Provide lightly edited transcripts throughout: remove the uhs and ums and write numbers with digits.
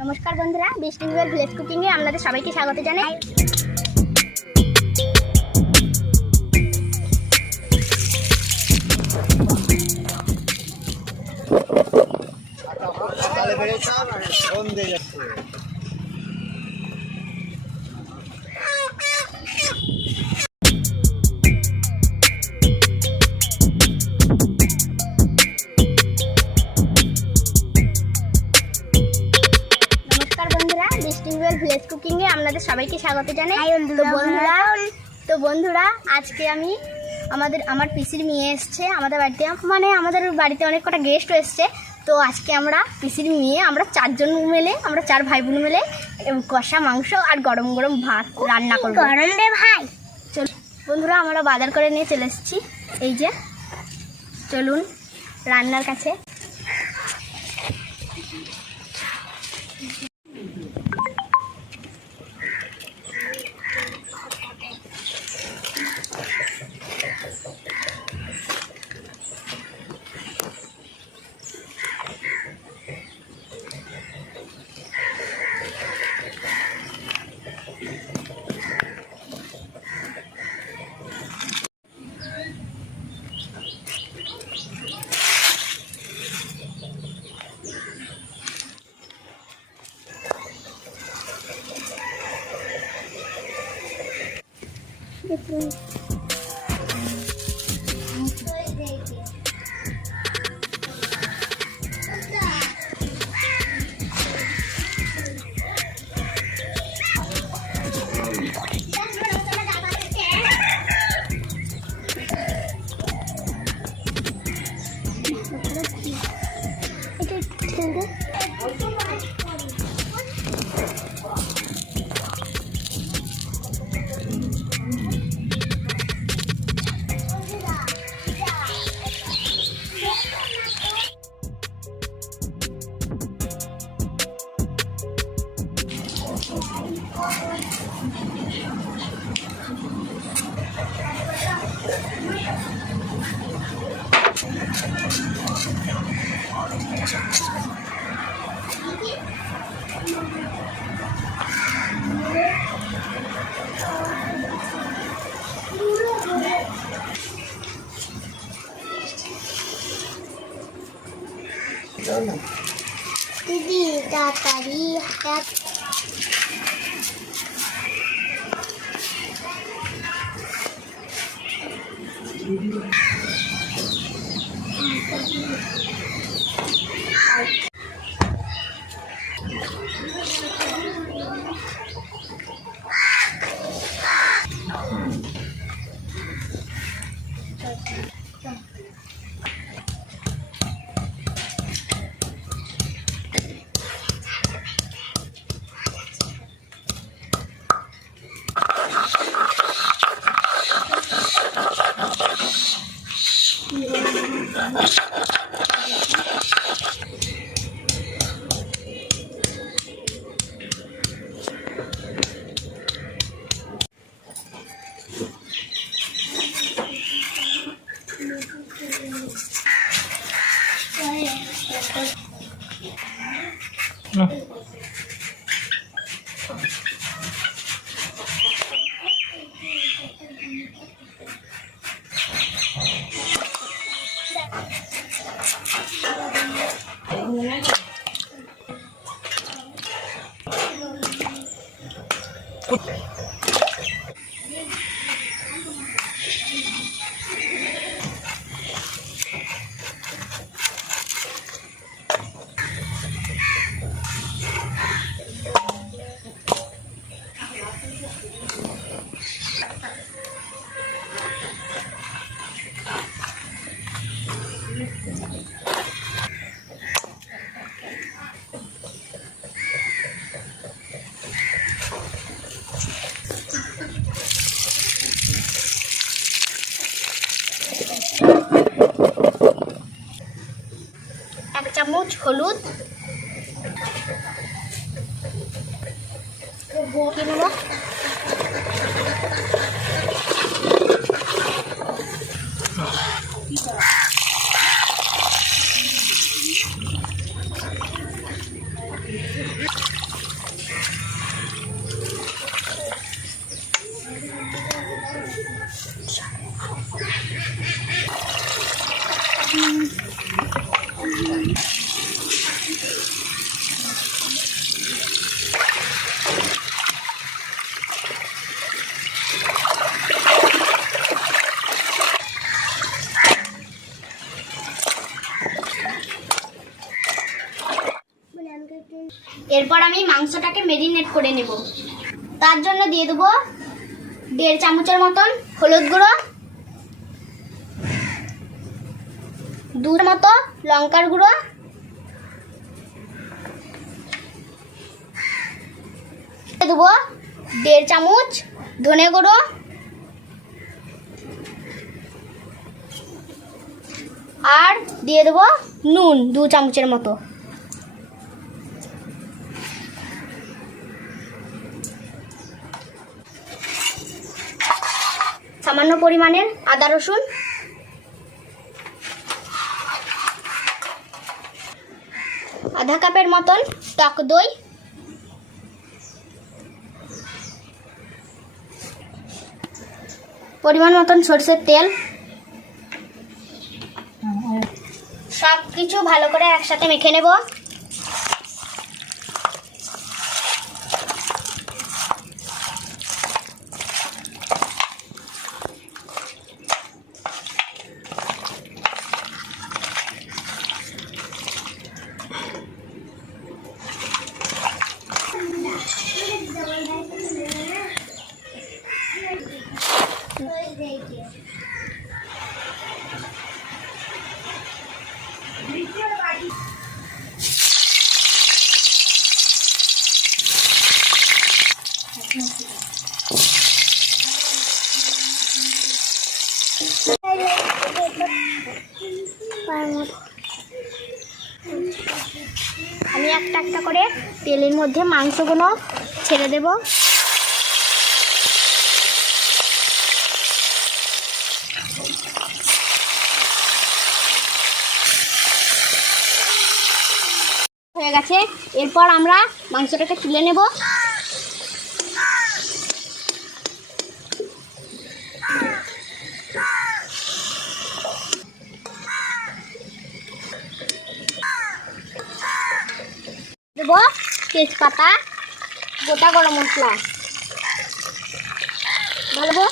নমস্কার বন্ধুরা, বৃষ্টি ভিলেজ কুকিংয়ে আপনাদের সবাইকে স্বাগত জানাই। ভিলেজ কুকিংয়ে আপনাদের সবাইকে স্বাগত জানাই। তো বন্ধুরা আজকে আমি আমার পিসির মেয়ে এসছে আমাদের বাড়িতে, মানে আমাদের বাড়িতে অনেক কটা গেস্ট এসছে। তো আজকে আমরা পিসির মেয়ে আমরা 4 জন মিলে, আমরা 4 ভাই বোন মিলে কষা মাংস আর গরম গরম ভাত রান্না করব। গরম রে ভাই। চল বন্ধুরা, আমরা বাজার করে নিয়ে চলে এসেছি। এই যে চলুন রান্নার কাছে। দিদি তাড়াতাড়ি চামচ হলুদ কিনব, এরপর আমি মাংসটাকে মেরিনেট করে নেব। তার জন্য দিয়ে দেবো 1.5 চামচের মতন হলুদ গুঁড়ো, 2 মতো লঙ্কার গুঁড়ো, দেবো 1.5 চামচ ধনে গুঁড়ো, আর দিয়ে দেবো নুন 2 চামচের মতো। সামান্য পরিমাণের আদা রসুন, আধা কাপের মতন টক দই, পরিমাণ মতন সরষের তেল, সব কিছু ভালো করে একসাথে মেখে নেব। আমি একটা একটা করে তেলের মধ্যে মাংসগুলো ছেড়ে দেব। হয়ে গেছে, এরপর আমরা মাংসটাকে তুলে নেব। দেব তেজপাতা, গোটা গরম মশলা ঢালবো।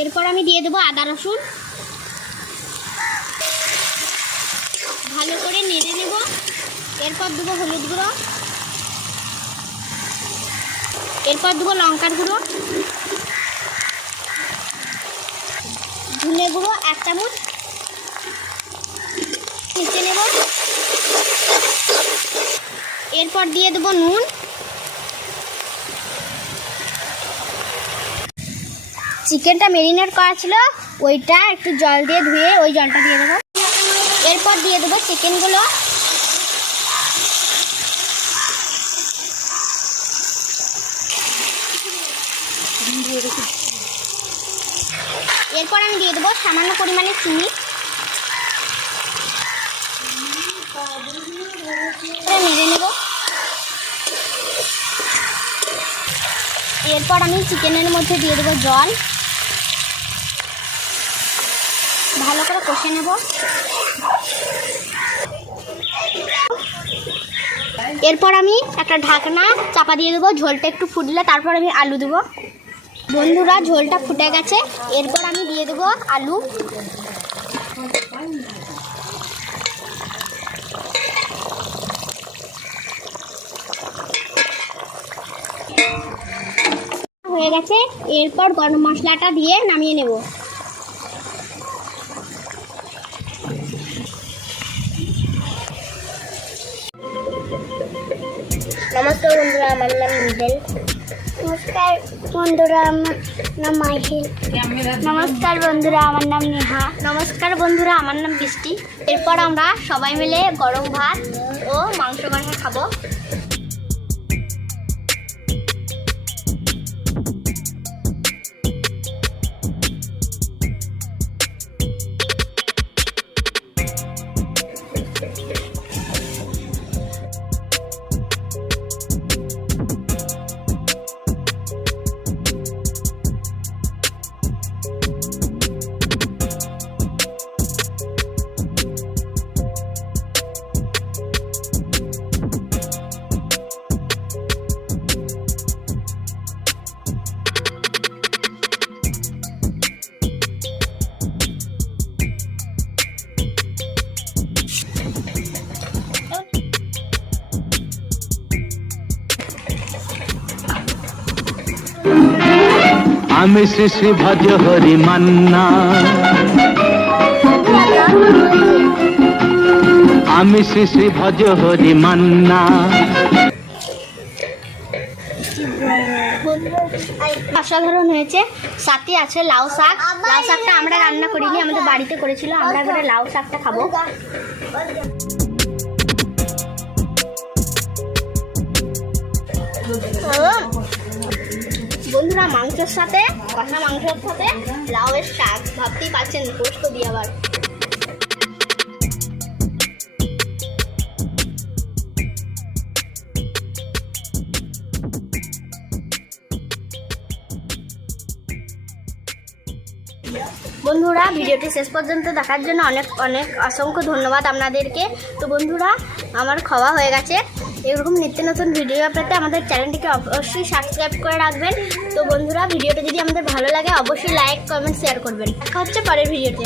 এরপর আমি দিয়ে দেবো আদা রসুন, ভালো করে নেড়ে নেব। এরপর দেবো হলুদ গুঁড়ো, এরপর দেবো লঙ্কার গুঁড়ো, ধনে গুঁড়ো 1 চামচ, মিশিয়ে নেব। এরপর দিয়ে দেবো নুন, চিকেনটা মেরিনেট করা ছিল ওইটা একটু জল দিয়ে ধুয়ে ওই জলটা দিয়ে দেবো। এরপর দিয়ে দেবো চিকেনগুলো, এরপর আমি দিয়ে দেবো সামান্য পরিমাণে চিনি, নেড়ে নেব। এরপর আমি চিকেনের মধ্যে দিয়ে দেবো জল, ভালো করে কষে নেব। এরপর আমি একটা ঢাকনা চাপা দিয়ে দেবো, ঝোলটা একটু ফুটলে তারপর আমি আলু দেবো। বন্ধুরা ঝোলটা ফুটে গেছে, এরপর আমি দিয়ে দেবো আলু। হয়ে গেছে, এরপর গরম মশলাটা দিয়ে নামিয়ে নেব। নমস্কার বন্ধুরা, আমার নাম রিবেল। নমস্কার বন্ধুরা, আমার নাম মাহিল। নমস্কার বন্ধুরা, আমার নাম নেহা। নমস্কার বন্ধুরা, আমার নাম বৃষ্টি। এরপর আমরা সবাই মিলে গরম ভাত ও মাংস কষা খাবো। আমি শ্রী শ্রী ভজ হরি মান্না, আমি শ্রী শ্রী ভজ হরি মান্না। অসাধারণ হয়েছে। সাথে আছে লাউ শাক। লাউ শাকটা আমরা রান্না করিনি, আমাদের বাড়িতে করেছিল। আমরা এবারে লাউ শাকটা খাবো। বন্ধুরা, মাংসের সাথে, কষা মাংসের সাথে লাউয়ের শাক, ভাবতেই পারছেন, পোস্ত দিয়ে আবার। বন্ধুরা, ভিডিওটি শেষ পর্যন্ত দেখার জন্য অনেক অনেক অসংখ্য ধন্যবাদ আপনাদেরকে। তো বন্ধুরা, আমার খাওয়া হয়ে গেছে। এরকম নিত্য নতুন ভিডিও পেতে আমাদের চ্যানেলটিকে অবশ্যই সাবস্ক্রাইব করে রাখবেন। তো বন্ধুরা, ভিডিওটা যদি আমাদের ভালো লাগে অবশ্যই লাইক, কমেন্ট, শেয়ার করবেন। দেখা হচ্ছে পরের ভিডিওতে।